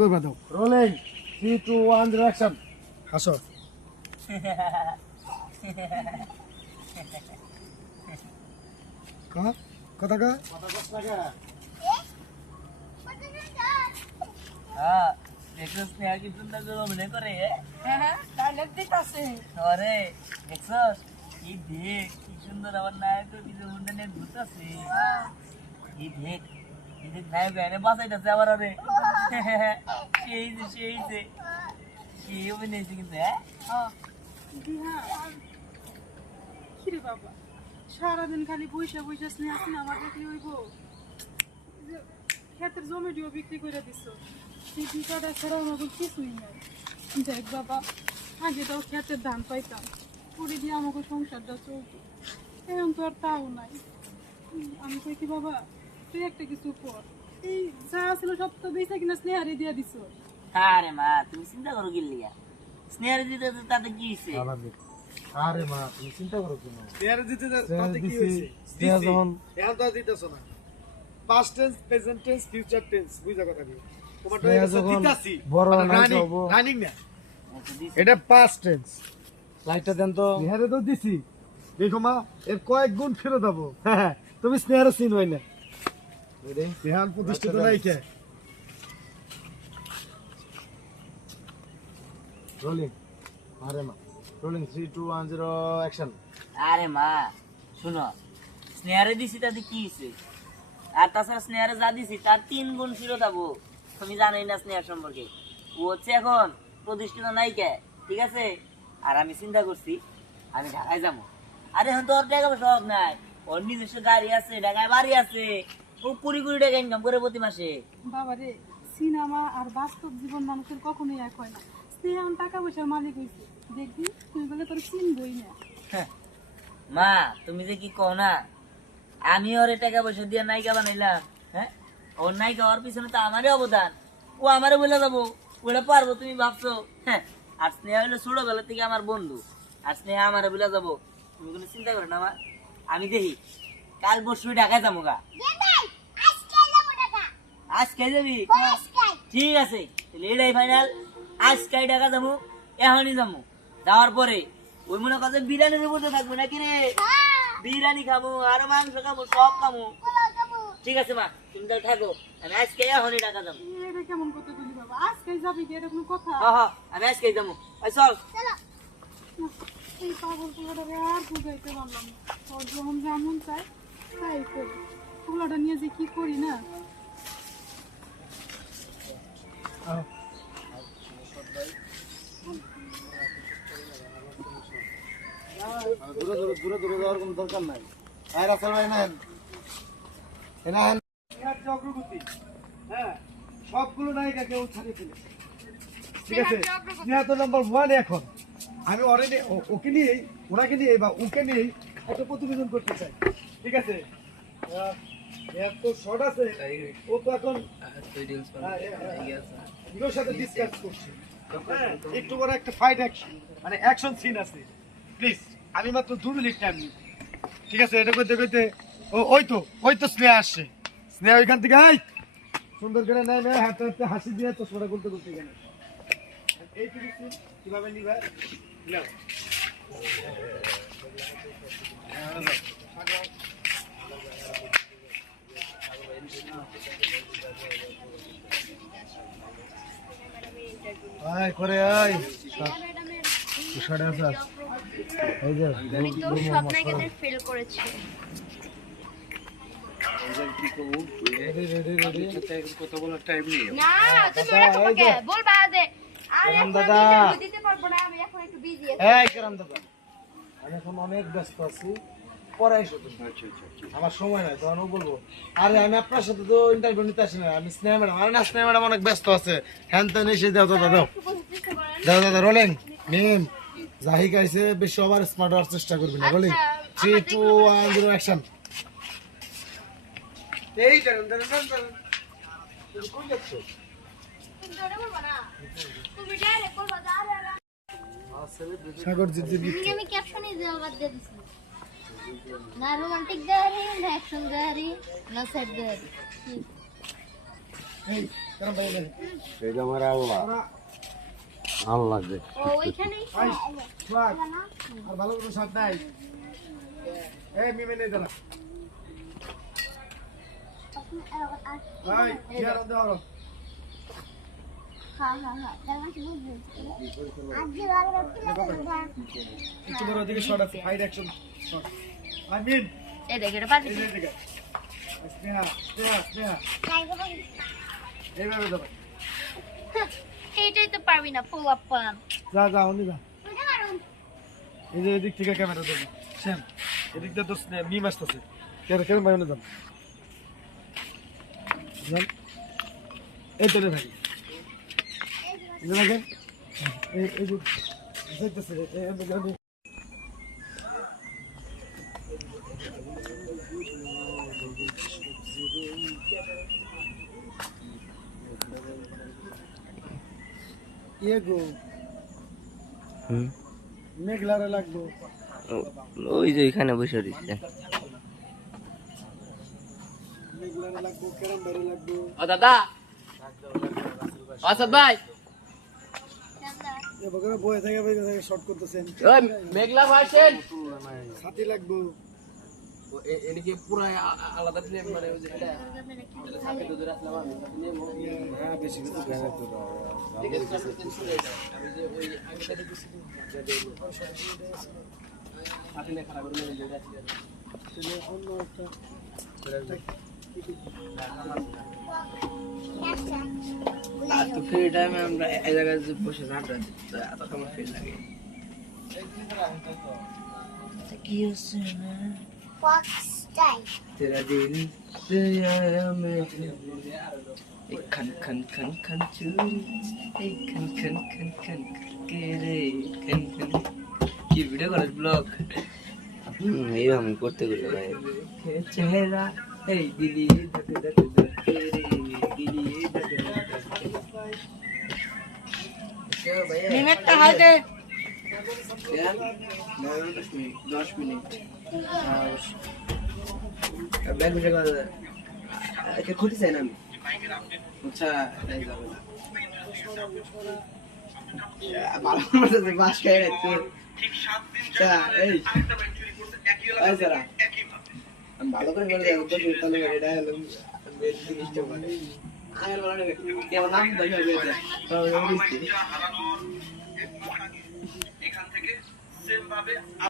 করবা দাও rolling 3 2 1 0 action হাসো কথা কস লাগা হ্যাঁ দেখছস স্নেহা কি সুন্দর করে মনে করে হ্যাঁ ডায়লগ দিতাছে আরে দেখছস এই দেখ কি সুন্দর আমার নায়ক কিছু মুন্ডা নিয়ে ঘুরতেছে এই দেখ নায়ক এনে বাঁচাইতেছে আবার আরে সেই অভিনয়ছে কিন্তু হ্যাঁ কিরে বাবা সারাদিন খালি বইসা বইসা স্নেহা সিনেমা দেখলি হইব ক্ষেতের জমিটিও বিক্রি করে দিছ সেই বিকাটা ছাড়া আমাকে কিছুই নাই দেখ বাবা আগে তাও ক্ষেতের ধান পাইতাম পুরি দিয়ে আমাকে সংসারটা চলতো এখন তো আর তাও নাই আমি কই কি বাবা তুই একটা কিছু কর এই যা ছিল সব তো বেঁচে কিনা স্নেহারে দিয়ে দিছ আরে মা তুমি চিন্তা করো গিল্লিয়া স্নেহার দিতে তাতে কি হয়েছে আরে মা তুমি চিন্তা করো কেন স্নেহার দিতে তাতে কি হইছে স্নেহা যখন এখন তো দিতেছ না past tense present tense future tense বুঝা কথা কি তোমার তো স্নেহা যখন দিতাছি বড় না রানিং হবো রানিং না এটা পাস্ট টেন্স লাইটটা দেন তো স্নেহারে তো দিছি দেখো মা এর কয়েক গুণ ফেরত দেবো হ্যাঁ তুমি স্নেহারে চিন হই না স্নেহার প্রতিষ্ঠিত নাই কে রোলিং আরে মা রোলিং 3 2 1 0 অ্যাকশন আরে মা শুনো স্নেহারে দিছি তাতে কি হয়েছে আর তাছাড়া স্নেহারে যা দিছি তার 3 গুণ ফিরত যাবো তুমি জানোই না স্নেহার সম্পর্কে ও হচ্ছে এখন প্রতিষ্ঠিত নায়িকা ঠিক আছে আর আমি চিন্তা করছি আমি ঢাকায় যাবো আরে এখন তো ওর টাকা সব নাই ওর নিজস্ব গাড়ি আছে ঢাকায় বাড়ি আছে ও 20 টাকা ইনকাম করে প্রতি মাসে বাবা রে সিনেমা আর বাস্তব জীবন মানুষের কখনোই এক হয় না স্নেহা টাকা পয়সার মালিক হয়েছে দেখবি তুই বলে তোর চিনবই না মা তুমি যে কি কও না আমি ওরে টাকা পয়সা দিয়ে নায়িকা বানাইলাম হ্যাঁ ওর নায়িকা ওর পিছনে তো আমারই অবদান ও আমারে বলে যাবো ওটা পারবো তুমি ভাবছো হ্যাঁ আর স্নেহা হইলো ছোটবেলা থেকে আমার বন্ধু আর স্নেহা আমারে বলে যাবো তুমি কোনো চিন্তা করো না মা আমি দেখি কাল পরশু ঢাকায় যাবো গা আজকে যাবি ঠিক আছে তাহলে এটাই ফাইনাল আজকাই ঢাকা যাবো এখনই যাবো যাওয়ার পরে ওই মনে কথা বিরিয়ানির উপর থাকবো নাকি রে বিরিয়ানি খাবো আর মাংস খাবো সব খাবো ঠিক আছে মা তুমি তাহলে থাকো আমি আজকে এখনই ঢাকা যাবো এটা কেমন কথা বলি বাবা আজকে যাবি কি এটা কোনো কথা হ্যাঁ আমি আজকে যাবো চল এই পাগল পোলাটাকে আর বুঝাইতে পারলাম না ওর যখন যেমন চাই তাই করি পোলাটা নিয়ে যে কি করি না দূরে যাওয়ার কোনো দরকার নাই আর আসল ভাই না এনাহেন স্নেহার যে অগ্রগতি হ্যাঁ সবগুলো নায়িকা কেউ ছাড়িয়ে ফেলে ঠিক আছে স্নেহা তো নাম্বার 1 এখন আমি অলরেডি ওকে নিয়েই ওনাকে নিয়েই বা ওকে নিয়েই একটা প্রতিবেদন করতে চাই ঠিক আছে এর তো শর্ট আছে ও তো এখন হিরোর সাথে ডিসকাস করছে হ্যাঁ, একটু বড় একটা ফাইট অ্যাকশন মানে অ্যাকশন সিন আছে প্লিজ আমি মাত্র 2 মিনিট টাইম নিই ঠিক আছে এটা করতে করতে ওই তো স্নেহা আসছে স্নেহা ওইখান থেকে সুন্দর করে নেয় হাতে হাতে হাসি দিয়ে চশমাটা করতে করতে গেলে এই সিন কিভাবে নিবা নাও করে সাড়ে আছে এই যে আমি তো সব নায়িকাদের ফেল করেছি কথা বলার টাইম নেই না তুমি এরকম কে বলবা যে আরে রাম এখন দাদা। আমি দিতে পারবো না আমি এখন একটু বিজি আছি এই কেরাম দাদা আমি এখন অনেক ব্যস্ত আছি পরে এসো তুমি আমার সময় নাই তখন ও বলবো আরে আমি আপনার সাথে তো ইন্টারভিউ নিতে আসি না আমি স্নেহা ম্যাডাম আরে না স্নেহা ম্যাডাম অনেক ব্যস্ত আছে হ্যান তেন এসে দাও দাদা দাও একটু বসে চেষ্টা করেন দাও দাদা রোলিং মিম জাহি গাইছে বেশি ওভার স্মার্ট হওয়ার চেষ্টা করবি না রোলিং 3 2 1 0 অ্যাকশন এই দাঁড়ান তুমি কোন যাচ্ছ তুমি ধরে বলবা না তুমি ডাইরেক্ট বলবা যে আরে সাগর জিজি আমি ক্যাপশনে জবাব দিয়ে দিছি না রোমান্টিক গাড়ি না অ্যাকশন গাড়ি না স্যাড গাড়ি এই কেন ভাই না এটা আমার আল্লাহ আল্লাহ দে ও ওইখানেই ভাই ফ্লাগ আর ভালো কোনো শট নাই এই মিমে নেই দাঁড়া ভাই ইয়ার অন দাও একটু বড় দিকে শট আছে fight action shot I mean এই দেখ এটা পারবি এই যে দিকে স্নেহা স্নেহা স্নেহা এইভাবে দাও এইটাই তো পারবি না পোয়া পান যা যা অনি যা এই যে এদিক থেকে ক্যামেরা দেবো শ্যাম এদিক দিয়ে তো মিম আসতেছে কেন কেন ভাই অনে যান যান এই তো থাকি এই যে দেখেন এই যে দেখতেছে এই গো মেঘলারে লাগবো ওই যে এখানে বসে রয়েছে মেঘলারে লাগবো কেরম বারে লাগবো ও দাদা আসাদ ভাই এ বগরে বয়ে থেকে শর্ট করতেছেন ওই মেঘলা ভাইছেন সাথী লাগবো এদিকে পুরো আলাদা ফ্লেম মানে ওই যে এটা সাথে তো ধরে আসলাম আমি হ্যাঁ বেশি কিছু জানা তো আমি যে ওই আগেটা দেখছি সাথে না খারাপ করে নিয়ে যাচ্ছি অন্য একটা আর তো ফ্রি টাইমে আমরা এই জায়গায় যে বসে আড্ডা দিচ্ছি এত কেমন ফিল লাগে কি হচ্ছে না तेरा दिल से आया मैं एक खन खन खन खन चूरी एक खन खन खन खन के रे खन खन কি ভিডিও করাস ব্লগ এই আমি করতে গেলে ভাই চেহারা এই দিলি ধক ধক ধক রে দিলি ধক ধক ধক নিমেটটা হাইতে 10 মিনিট ব্যাগ বুঝে গেল একে খুঁটি চাই না আমি আচ্ছা তাই যাবে ভালো মতো বাস খাই রাখছি এই সারা আমি ভালো করে বলে যাবো তো তাহলে এটা হলো জিনিসটা মানে আমি বলা না কেমন নাম দেখা যাবে এখান থেকে সেম ভাবে